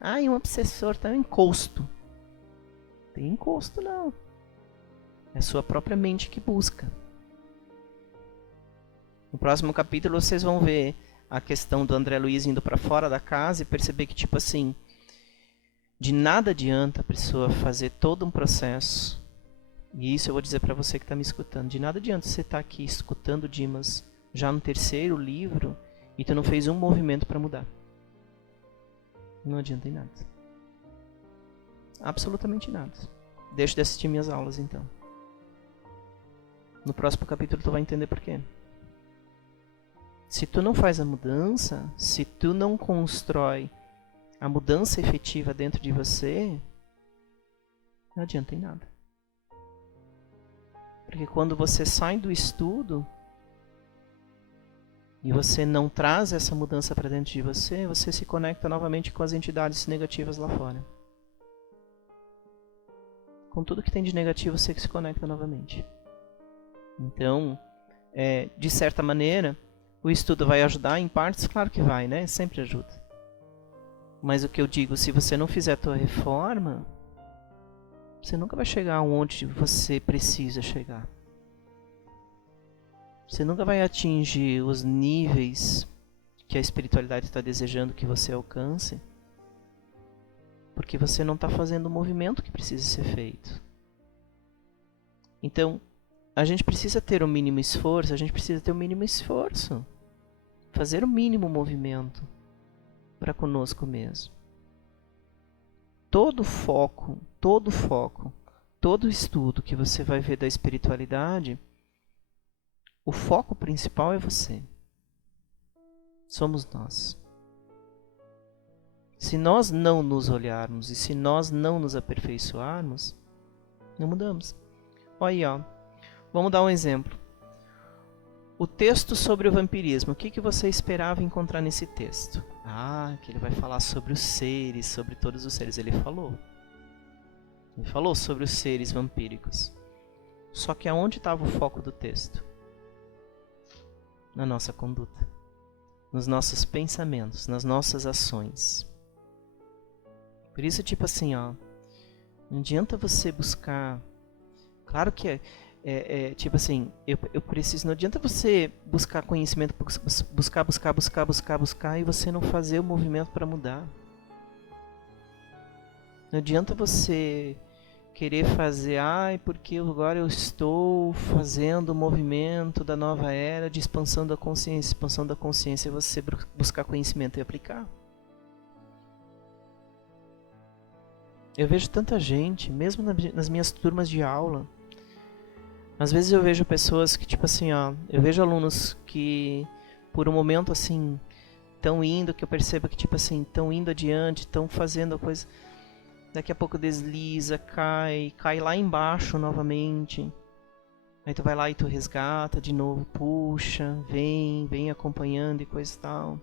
Um obsessor, tá um encosto. Tem encosto não. É a sua própria mente que busca. No próximo capítulo vocês vão ver a questão do André Luiz indo para fora da casa e perceber que, tipo assim, de nada adianta a pessoa fazer todo um processo. E isso eu vou dizer para você que está me escutando. De nada adianta você estar aqui escutando Dimas já no 3º livro e tu não fez um movimento para mudar. Não adianta em nada. Absolutamente nada. Deixa de assistir minhas aulas então. No próximo capítulo tu vai entender por quê. Se tu não faz a mudança, se tu não constrói a mudança efetiva dentro de você, não adianta em nada. Porque quando você sai do estudo e você não traz essa mudança para dentro de você, você se conecta novamente com as entidades negativas lá fora. Com tudo que tem de negativo, você que se conecta novamente. Então, de certa maneira, o estudo vai ajudar em partes? Claro que vai, né? Sempre ajuda. Mas o que eu digo, se você não fizer a tua reforma, você nunca vai chegar onde você precisa chegar. Você nunca vai atingir os níveis que a espiritualidade está desejando que você alcance, porque você não está fazendo o movimento que precisa ser feito. Então, a gente precisa ter o mínimo esforço, fazer o mínimo movimento para conosco mesmo. Todo foco, todo estudo que você vai ver da espiritualidade, o foco principal é você. Somos nós. Se nós não nos olharmos e se nós não nos aperfeiçoarmos, não mudamos. Olha aí, ó. Vamos dar um exemplo. O texto sobre o vampirismo, o que você esperava encontrar nesse texto? Que ele vai falar sobre os seres, sobre todos os seres. Ele falou. Ele falou sobre os seres vampíricos. Só que aonde estava o foco do texto? Na nossa conduta. Nos nossos pensamentos, nas nossas ações. Por isso, tipo assim, ó, não adianta você buscar... Claro que tipo assim, eu preciso... Não adianta você buscar conhecimento, buscar e você não fazer o movimento para mudar. Não adianta você querer fazer, porque agora eu estou fazendo o movimento da nova era de expansão da consciência, é você buscar conhecimento e aplicar. Eu vejo tanta gente, mesmo nas minhas turmas de aula, às vezes eu vejo pessoas que, tipo assim, ó, eu vejo alunos que, por um momento, assim, estão indo, que eu percebo que, tipo assim, estão indo adiante, estão fazendo a coisa, daqui a pouco desliza, cai lá embaixo novamente, aí tu vai lá e tu resgata de novo, puxa, vem acompanhando e coisa e tal,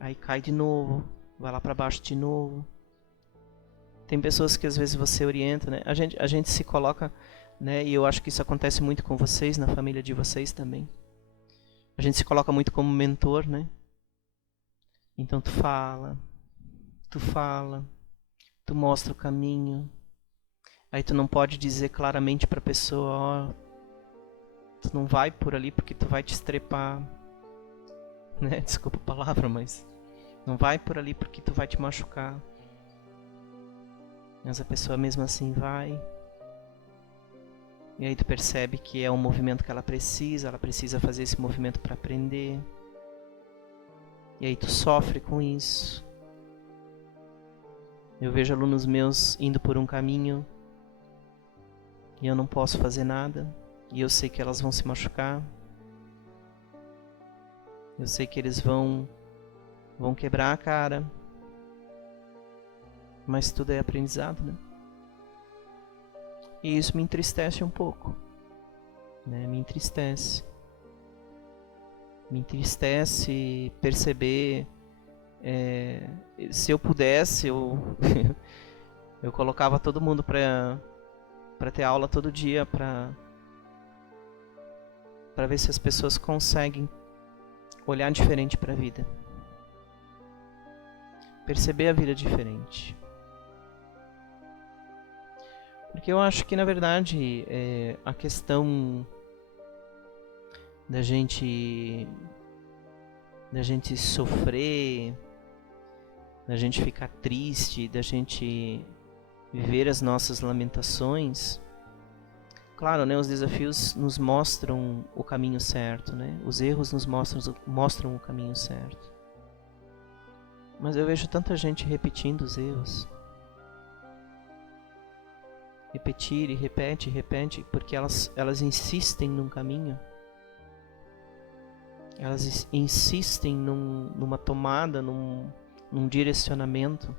aí cai de novo, vai lá pra baixo de novo. Tem pessoas que às vezes você orienta, né? A gente se coloca, né? E eu acho que isso acontece muito com vocês, na família de vocês também. A gente se coloca muito como mentor, né? Então tu fala, tu mostra o caminho. Aí tu não pode dizer claramente para a pessoa, tu não vai por ali porque tu vai te estrepar, né? Desculpa a palavra, mas não vai por ali porque tu vai te machucar. Mas a pessoa mesmo assim vai. E aí tu percebe que é um movimento que ela precisa fazer esse movimento para aprender. E aí tu sofre com isso. Eu vejo alunos meus indo por um caminho e eu não posso fazer nada. E eu sei que elas vão se machucar. Eu sei que eles vão quebrar a cara. Mas tudo é aprendizado, né? E isso me entristece um pouco, né? Me entristece. Me entristece perceber, se eu pudesse, eu colocava todo mundo para ter aula todo dia, para ver se as pessoas conseguem olhar diferente para a vida. Perceber a vida diferente. Porque eu acho que, na verdade, a questão da gente sofrer, da gente ficar triste, da gente viver as nossas lamentações, claro, né, os desafios nos mostram o caminho certo, né? Os erros nos mostram o caminho certo. Mas eu vejo tanta gente repetindo os erros. Repetir e repete, porque elas insistem num caminho. Elas insistem numa tomada, num direcionamento.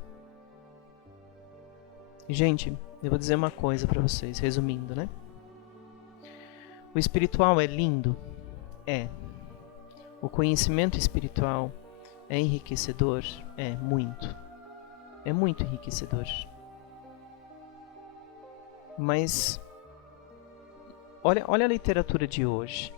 E, gente, eu vou dizer uma coisa para vocês, resumindo, né? O espiritual é lindo? É. O conhecimento espiritual é enriquecedor? É, muito. É muito enriquecedor. Mas olha a literatura de hoje.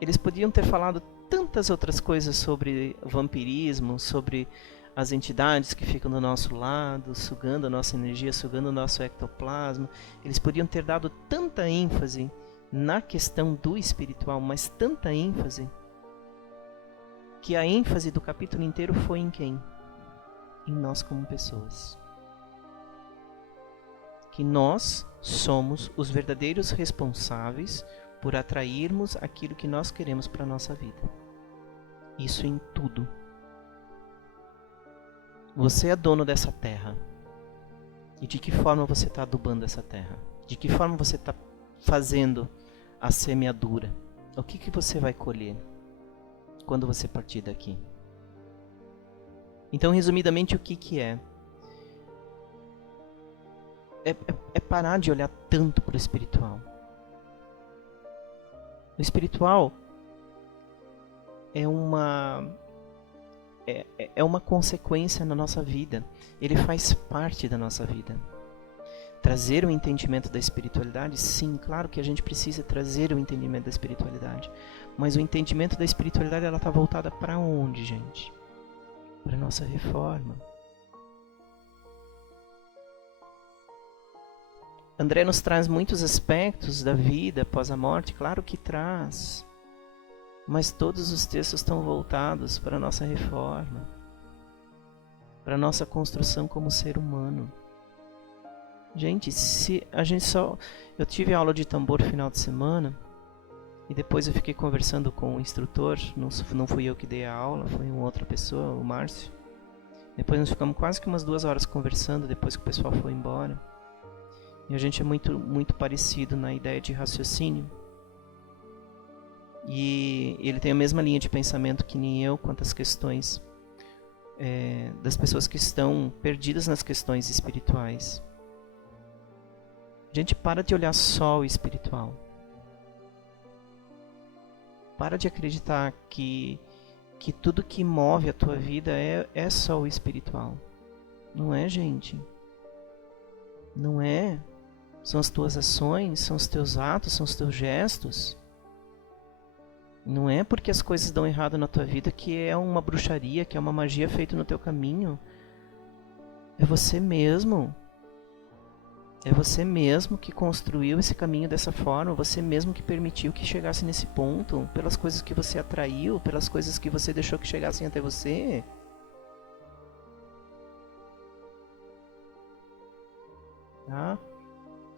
Eles podiam ter falado tantas outras coisas sobre vampirismo, sobre as entidades que ficam do nosso lado, sugando a nossa energia, sugando o nosso ectoplasma. Eles podiam ter dado tanta ênfase na questão do espiritual, mas tanta ênfase, que a ênfase do capítulo inteiro foi em quem? Em nós como pessoas. Que nós somos os verdadeiros responsáveis por atrairmos aquilo que nós queremos para a nossa vida. Isso em tudo. Você é dono dessa terra. E de que forma você está adubando essa terra? De que forma você está fazendo a semeadura? O que você vai colher quando você partir daqui? Então, resumidamente, o que é? É parar de olhar tanto para o espiritual. O espiritual é uma consequência na nossa vida. Ele faz parte da nossa vida. Trazer o entendimento da espiritualidade, sim, claro que a gente precisa trazer o entendimento da espiritualidade. Mas o entendimento da espiritualidade, ela está voltada para onde, gente? Para a nossa reforma. André nos traz muitos aspectos da vida após a morte, claro que traz. Mas todos os textos estão voltados para a nossa reforma, para a nossa construção como ser humano. Gente, eu tive aula de tambor no final de semana, e depois eu fiquei conversando com o instrutor, não fui eu que dei a aula, foi uma outra pessoa, o Márcio. Depois nós ficamos quase que umas 2 horas conversando, depois que o pessoal foi embora. E a gente é muito, muito parecido na ideia de raciocínio. E ele tem a mesma linha de pensamento que nem eu quanto às questões das pessoas que estão perdidas nas questões espirituais. A gente para de olhar só o espiritual. Para de acreditar que tudo que move a tua vida é só o espiritual. Não é, gente. Não é. São as tuas ações, são os teus atos, são os teus gestos. Não é porque as coisas dão errado na tua vida que é uma bruxaria, que é uma magia feita no teu caminho. É você mesmo. É você mesmo que construiu esse caminho dessa forma, você mesmo que permitiu que chegasse nesse ponto, pelas coisas que você atraiu, pelas coisas que você deixou que chegassem até você. Tá?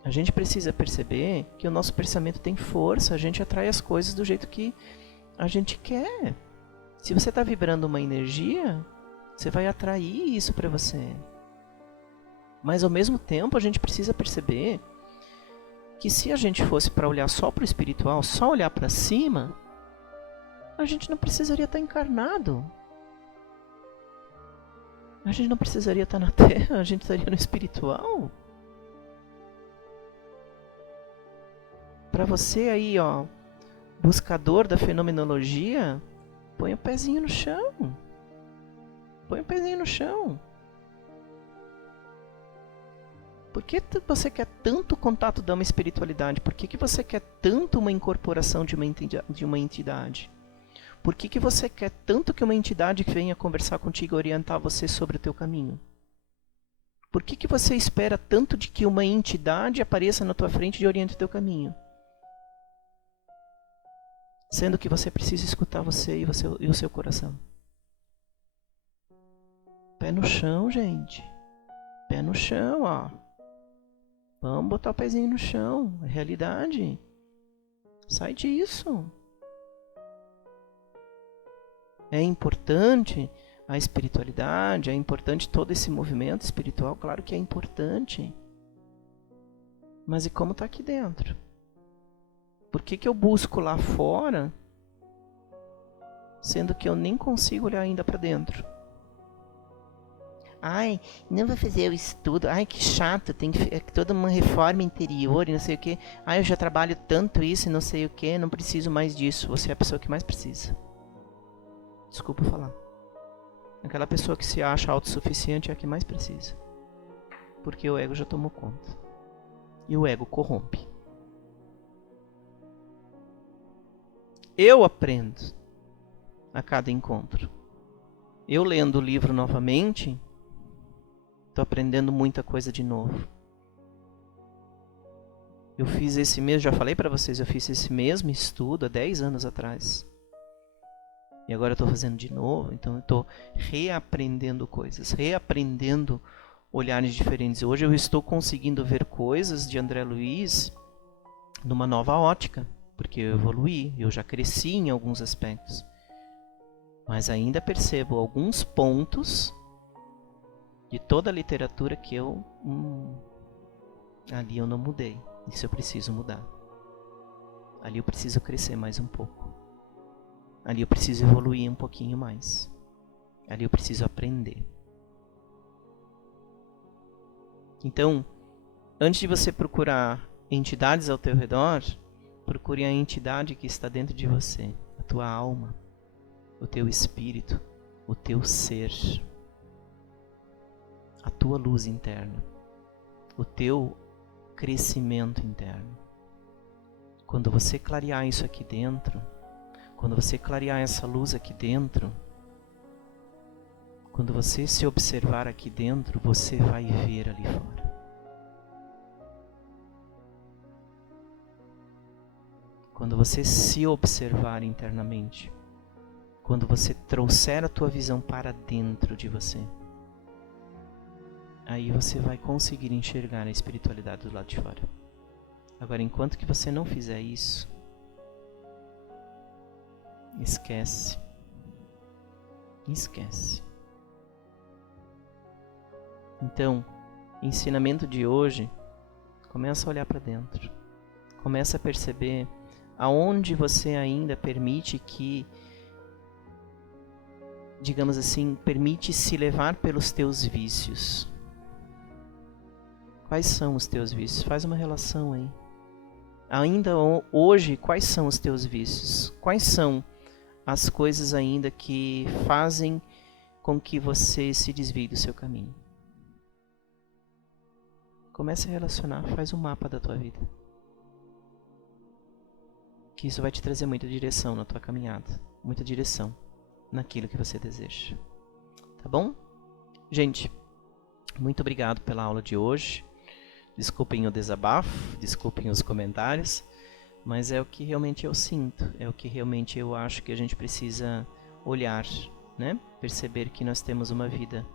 A gente precisa perceber que o nosso pensamento tem força, a gente atrai as coisas do jeito que a gente quer. Se você está vibrando uma energia, você vai atrair isso para você. Mas ao mesmo tempo a gente precisa perceber que se a gente fosse para olhar só para o espiritual, só olhar para cima, a gente não precisaria estar encarnado. A gente não precisaria estar na Terra, a gente estaria no espiritual. Para você aí, ó, buscador da fenomenologia, põe o pezinho no chão. Põe o pezinho no chão. Por que você quer tanto contato da uma espiritualidade? Por que você quer tanto uma incorporação de uma entidade? Por que você quer tanto que uma entidade venha conversar contigo e orientar você sobre o teu caminho? Por que você espera tanto de que uma entidade apareça na tua frente e oriente o teu caminho? Sendo que você precisa escutar você e o seu coração. Pé no chão, gente. Pé no chão, ó. Vamos botar o pezinho no chão. É realidade. Sai disso. É importante a espiritualidade, é importante todo esse movimento espiritual, claro que é importante. Mas e como está aqui dentro? Por que eu busco lá fora, sendo que eu nem consigo olhar ainda para dentro? Ai, não vou fazer o estudo. Ai, que chato, tem toda uma reforma interior e não sei o que. Ai, eu já trabalho tanto isso e não sei o que, não preciso mais disso. Você é a pessoa que mais precisa. Desculpa falar. Aquela pessoa que se acha autossuficiente é a que mais precisa. Porque o ego já tomou conta. E o ego corrompe. Eu aprendo a cada encontro. Eu lendo o livro novamente, estou aprendendo muita coisa de novo. Eu fiz esse mesmo, já falei para vocês, eu fiz esse mesmo estudo há 10 anos atrás. E agora eu estou fazendo de novo, então eu estou reaprendendo coisas, reaprendendo olhares diferentes. Hoje eu estou conseguindo ver coisas de André Luiz numa nova ótica, porque eu evoluí, eu já cresci em alguns aspectos. Mas ainda percebo alguns pontos de toda a literatura que ali eu não mudei. Isso eu preciso mudar. Ali eu preciso crescer mais um pouco. Ali eu preciso evoluir um pouquinho mais. Ali eu preciso aprender. Então, antes de você procurar entidades ao teu redor, procure a entidade que está dentro de você, a tua alma, o teu espírito, o teu ser, a tua luz interna, o teu crescimento interno. Quando você clarear isso aqui dentro, quando você clarear essa luz aqui dentro, quando você se observar aqui dentro, você vai ver ali fora. Quando você se observar internamente, quando você trouxer a tua visão para dentro de você, aí você vai conseguir enxergar a espiritualidade do lado de fora. Agora, enquanto que você não fizer isso, esquece. Esquece. Então, ensinamento de hoje, começa a olhar para dentro. Começa a perceber aonde você ainda permite que, digamos assim, permite se levar pelos teus vícios. Quais são os teus vícios? Faz uma relação aí. Ainda hoje, quais são os teus vícios? Quais são as coisas ainda que fazem com que você se desvie do seu caminho? Comece a relacionar, faz um mapa da tua vida. Que isso vai te trazer muita direção na tua caminhada, muita direção naquilo que você deseja. Tá bom? Gente, muito obrigado pela aula de hoje. Desculpem o desabafo, desculpem os comentários, mas é o que realmente eu sinto, é o que realmente eu acho que a gente precisa olhar, né? Perceber que nós temos uma vida,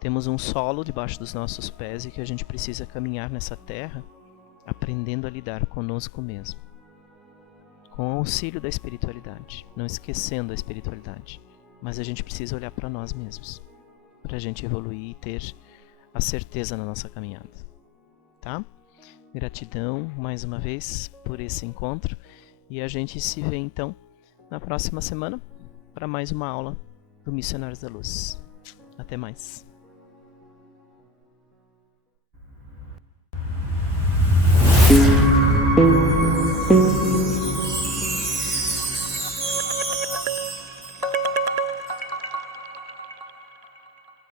temos um solo debaixo dos nossos pés e que a gente precisa caminhar nessa terra aprendendo a lidar conosco mesmo, com o auxílio da espiritualidade, não esquecendo a espiritualidade, mas a gente precisa olhar para nós mesmos, para a gente evoluir e ter a certeza na nossa caminhada, tá? Gratidão mais uma vez por esse encontro e a gente se vê então na próxima semana para mais uma aula do Missionários da Luz. Até mais.